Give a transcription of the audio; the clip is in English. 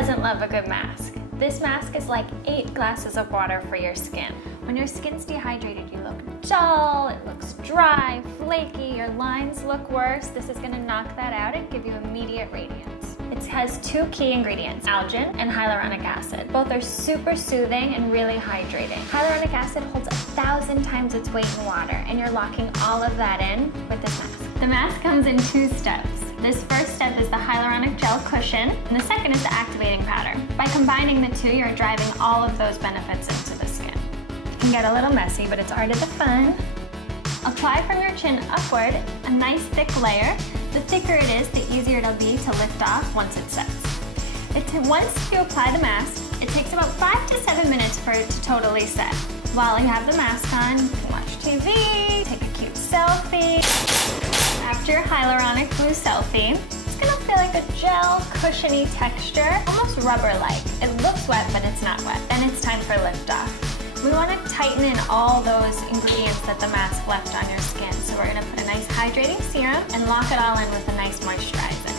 doesn't love a good mask? This mask is like 8 glasses of water for your skin. When your skin's dehydrated, you look dull, it looks dry, flaky, your lines look worse. This is gonna knock that out and give you immediate radiance. It has 2 key ingredients, algin and hyaluronic acid. Both are super soothing and really hydrating. Hyaluronic acid holds 1,000 times its weight in water, and you're locking all of that in with this mask. The mask comes in 2 steps. This first step is the Hyaluronic Gel Cushion, and the second is the activating powder. By combining the 2, you're driving all of those benefits into the skin. It can get a little messy, but it's part of the fun. Apply from your chin upward a nice thick layer. The thicker it is, the easier it'll be to lift off once it sets. Once you apply the mask, it takes about 5 to 7 minutes for it to totally set. While you have the mask on, you can watch TV, take a cute selfie. After your hyaluronic blue selfie, it's gonna feel like a gel, cushiony texture, almost rubber-like. It looks wet, but it's not wet. Then it's time for liftoff. We wanna tighten in all those ingredients that the mask left on your skin. So we're gonna put a nice hydrating serum and lock it all in with a nice moisturizer.